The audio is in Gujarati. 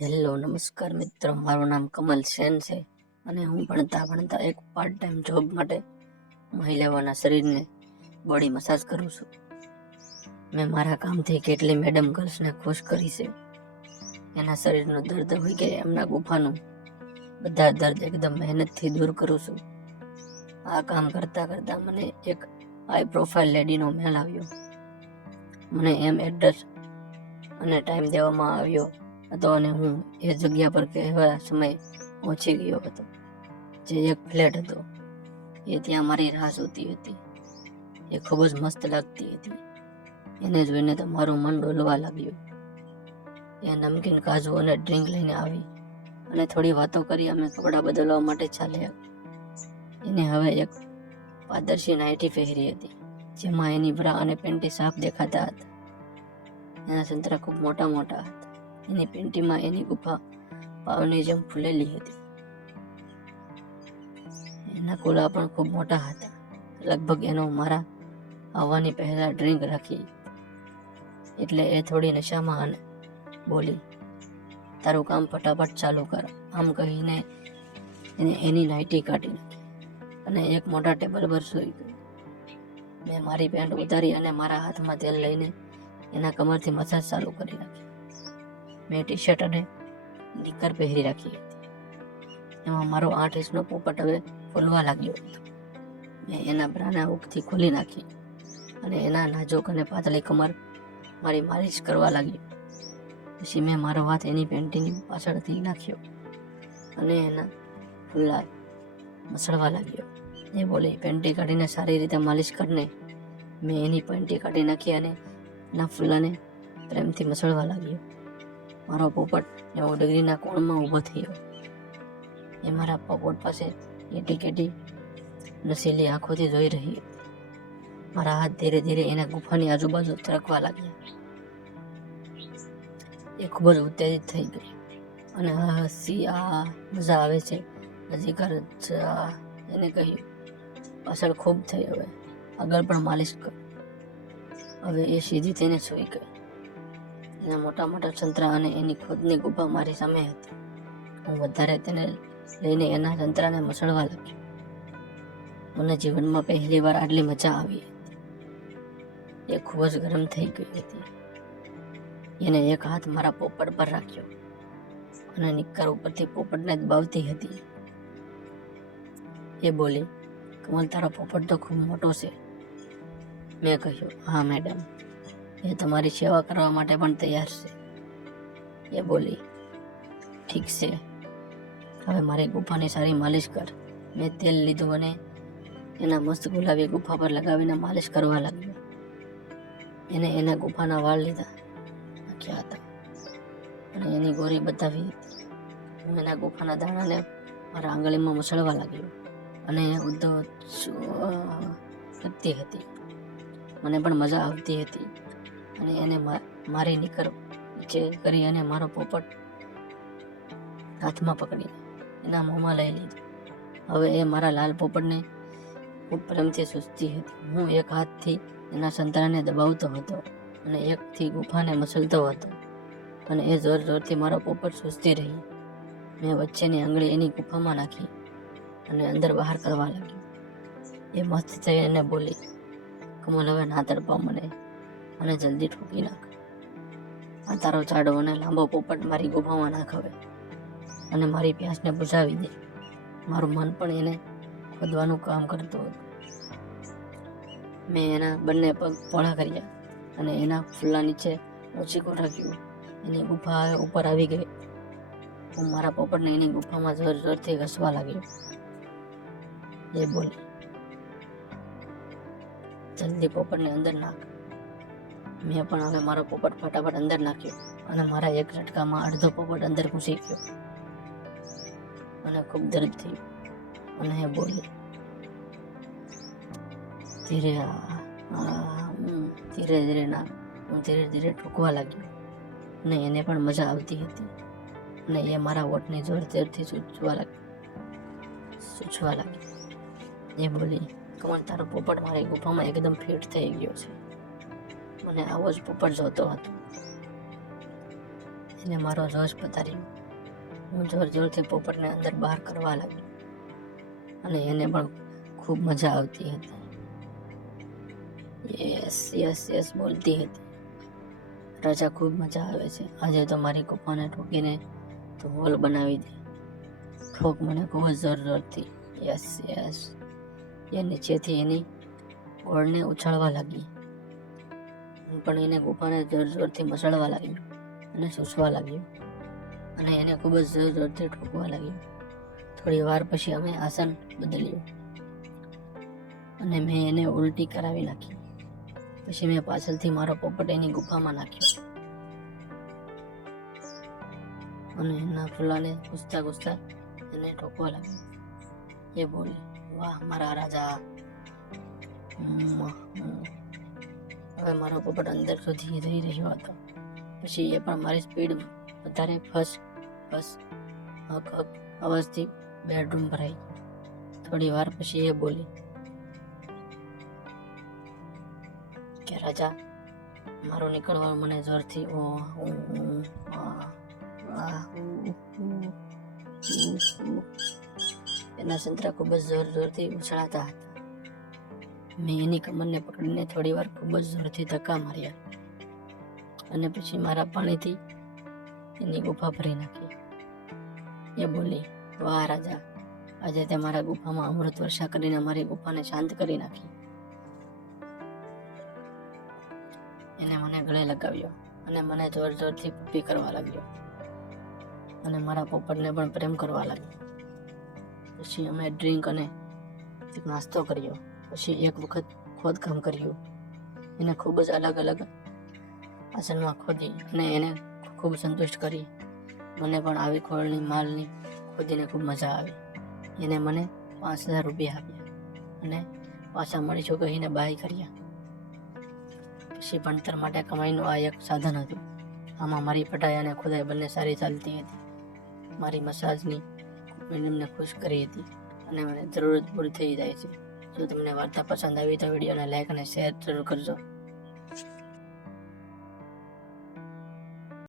હેલો નમસ્કાર મિત્રો, મારું નામ કમલ સેન છે અને હું ભણતા એક પાર્ટ ટાઈમ જોબ માટે મહિલાઓના શરીરને બોડી મસાજ કરું છું. મેં મારા કામથી કેટલી મેડમ ગર્લ્સને ખુશ કરી છે. એના શરીરનું દર્દ હોય કે એમના ગુફાનું બધા દર્દ એકદમ મહેનતથી દૂર કરું છું. આ કામ કરતા કરતા મને એક હાઈ પ્રોફાઇલ લેડીનો મેલ આવ્યો. મને એડ્રેસ અને ટાઈમ દેવામાં આવ્યો હતો અને હું એ જગ્યા પર કહેવા સમય પહોંચી ગયો હતો. જે એક ફ્લેટ હતો એ ત્યાં મારી રાહ જોતી હતી. એ ખૂબ જ મસ્ત લાગતી હતી. એને જોઈને તો મારું મન ડોલવા લાગ્યું. એ નમકીન કાજુ અને ડ્રિંક લઈને આવી અને થોડી વાતો કરી અમે કપડાં બદલવા માટે ચાલ્યા. એને હવે એક પારદર્શી નાઇટી પહેરી હતી જેમાં એની બ્રા અને પેન્ટી સાફ દેખાતા હતા. એના સંતરા ખૂબ મોટા મોટા હતા. એની પેન્ટીમાં એની ગુફા પાવની જેમ ફૂલેલી હતી. એના કુલા પણ ખૂબ મોટા હતા. લગભગ એનો મારા આવવાની પહેલા ડ્રિંક રાખી એટલે એ થોડી નશામાં અને બોલી, તારું કામ ફટાફટ ચાલુ કર. આમ કહીને એને એની નાઇટી કાઢી નાખી અને એક મોટા ટેબલ પર સૂઈ ગઈ. મેં મારી પેન્ટ ઉતારી અને મારા હાથમાં તેલ લઈને એના કમરથી મસાજ ચાલુ કરી નાખી. મેં ટી શર્ટ અને નીકર પહેરી રાખી હતી. એમાં મારો 8 ઇંચનો પોપટ હવે ફૂલવા લાગ્યો હતો. મેં એના બ્રાના હુકથી ખોલી નાખી અને એના નાજુક અને પાતળી કમર મારી માલિશ કરવા લાગ્યો. પછી મેં મારો હાથ એની પેન્ટીની પાછળથી નાખ્યો અને એના ફૂલ્લા મસળવા લાગ્યો. એ બોલી, પેન્ટી કાઢીને સારી રીતે માલિશ કરને. મેં એની પેન્ટી કાઢી નાખી અને એના ફૂલ્લાને પ્રેમથી મસળવા લાગ્યો. મારો પોપટ 90 ડિગ્રીના કોણમાં ઊભો થયો. એ મારા પોપટ પાસે એટી કેટી નશીલી આંખોથી જોઈ રહી હતી. મારા હાથ ધીરે ધીરે એના ગુફાની આજુબાજુ સરકવા લાગ્યા. એ ખૂબ જ ઉત્તેજિત થઈ ગઈ અને હસી, આ મજા આવે છે, હજી કર. એને કહ્યું, પાછળ ખૂબ થઈ, હવે આગળ પણ માલિશ કર. હવે એ સીધી થઈને સૂઈ ગઈ. એના મોટા મોટા સંતરા અને એની ખુદની ગુફા મારી સામે હતી. હું વધારે તેને લઈને એના સંતરાને મસળવા લાગ્યો. મને જીવનમાં પહેલી વાર આટલી મજા આવી હતી. એ ખૂબ જ ગરમ થઈ ગઈ હતી. એને એક હાથ મારા પોપટ પર રાખ્યો અને નિક્કર ઉપરથી પોપટને દબાવતી હતી. એ બોલી, કમલ, તારો પોપટ તો ખૂબ મોટો છે. મેં કહ્યું, હા મેડમ, એ તમારી સેવા કરવા માટે પણ તૈયાર છે. એ બોલી, ઠીક છે, હવે મારી ગુફાની સારી માલિશ કર. મેં તેલ લીધું અને એના મસ્ત ગુલાબી ગુફા પર લગાવીને માલિશ કરવા લાગ્યો. એને એના ગુફાના વાળ નાખ્યા હતા અને એની ગોરી બતાવી હતી. હું એના ગુફાના દાણાને મારા આંગળીમાં મસળવા લાગ્યો અને ઉદ્ધવ કરતી હતી. મને પણ મજા આવતી હતી અને એને મારી નીકર નીચે કરી અને મારો પોપટ હાથમાં પકડીને એના મોંમાં લઈ લીધો. હવે એ મારા લાલ પોપટને ખૂબ પ્રેમથી સૂચતી હતી. હું એક હાથથી એના સંતાનને દબાવતો હતો અને એકથી ગુફાને મસલતો હતો અને એ જોર જોરથી મારો પોપટ સૂચતી રહી. મેં વચ્ચેની આંગળી એની ગુફામાં નાખી અને અંદર બહાર કરવા લાગ્યો. એ મસ્ત થઈ એને બોલી, કમલ, હવે ના તડપા મને જલ્દી ઠોકી નાખ. આ તારો જાડો અને લાંબો પોપટ મારી ગુફામાં નાખ હવે અને મારી પ્યાસને બુઝાવી દે. મારું મન પણ એને ખોદવાનું કામ કરતું હતું. મેં એના બંને પગ પહોળા કર્યા અને એના ફૂલ્લા નીચે ઓછીકું રાખ્યું. એની ગુફા ઉપર આવી ગઈ. હું મારા પોપટને એની ગુફામાં જોર જોરથી ઘસવા લાગ્યો. એ બોલી, જલ્દી પોપટને અંદર નાખ. મેં પણ હવે મારો પોપટ ફટાફટ અંદર નાખ્યો અને મારા એક ઝટકામાં અડધો પોપટ અંદર ઘૂસી ગયો. મને ખૂબ દર્દ થયું અને એ બોલી, ધીરે ધીરે ના. હું ધીરે ધીરે ઠોકવા લાગ્યો અને એને પણ મજા આવતી હતી અને એ મારા વોટની જોર જોરથી સૂચવા લાગી. એ બોલી, કમલ, તારો પોપટ મારી ગુફામાં એકદમ ફિટ થઈ ગયો છે. મને આવો જ પોપટ જોતો હતો. એને મારો જોશ પતાર્યો. હું જોર જોરથી પોપટને અંદર બહાર કરવા લાગ્યો અને એને પણ ખૂબ મજા આવતી હતી. યસ યસ યસ બોલતી હતી. રાજા, ખૂબ મજા આવે છે. આજે તો મારી ગુફાને ઠોકીને તો હોલ બનાવી દે. ઠોક મને ખૂબ જ જોર જોરથી. Yes yes. એ નીચેથી એની ગોળને ઉછાળવા લાગી. હું પણ એને ગુફાને જોર જોરથી મસળવા લાગ્યો અને સૂસવા લાગ્યો અને એને ખૂબ જ જોર જોરથી ઠોકવા લાગ્યો. થોડી વાર પછી અમે આસન બદલ્યું અને મેં એને ઉલટી કરાવી નાખી. પછી મેં પાછળથી મારો પોપટ એની ગુફામાં નાખ્યો અને એના ફૂલાને ઘૂસતા ઘૂસતા એને ઠોકવા લાગ્યો. એ બોલી, વાહ મારા રાજા. હવે મારો પોપટ અંદર સુધી જઈ રહ્યો હતો. પછી એ પણ મારી સ્પીડ વધારે ફસ ફસ હક હક અવાજથી બેડરૂમ ભરાઈ ગયો. થોડી વાર પછી એ બોલી કે રાજા, મારું નીકળવા મને જોરથી એના સંતરા ખૂબ જ જોર જોરથી ઉછળાતા હતા. મેં એની કમરને પકડીને થોડી વાર ખૂબ જ જોરથી ધક્કા માર્યા અને પછી મારા પાણીથી એની ગુફા ભરી નાખી. એ બોલી, વાહ રાજા, આજે તે મારા ગુફામાં અમૃત વર્ષા કરીને મારી ગુફાને શાંત કરી નાખી. એને મને ગળે લગાવ્યો અને મને જોર જોરથી પપ્પી કરવા લાગ્યો અને મારા પોપટને પણ પ્રેમ કરવા લાગ્યો. પછી અમે ડ્રિંક અને એક નાસ્તો કર્યો. પછી એક વખત ખોદકામ કર્યું. એને ખૂબ જ અલગ અલગ આસનમાં ખોદી અને એને ખૂબ સંતુષ્ટ કરી. મને પણ આવી ખોળની માલની ખોદીને ખૂબ મજા આવી. એને મને 5,000 રૂપિયા આપ્યા અને પાછા મળીશું કહીને બાય કર્યા. પછી ભણતર માટે કમાઈનું આ એક સાધન હતું. આમાં મારી પઢાઈ અને ખોદાઈ બંને સારી ચાલતી હતી. મારી મસાજની મેડમને ખુશ કરી હતી અને મને જરૂરત પૂરી થઈ જાય છે. જો તમને વાર્તા પસંદ આવી તો વિડીયોને લાઈક અને શેર જરૂર કરજો.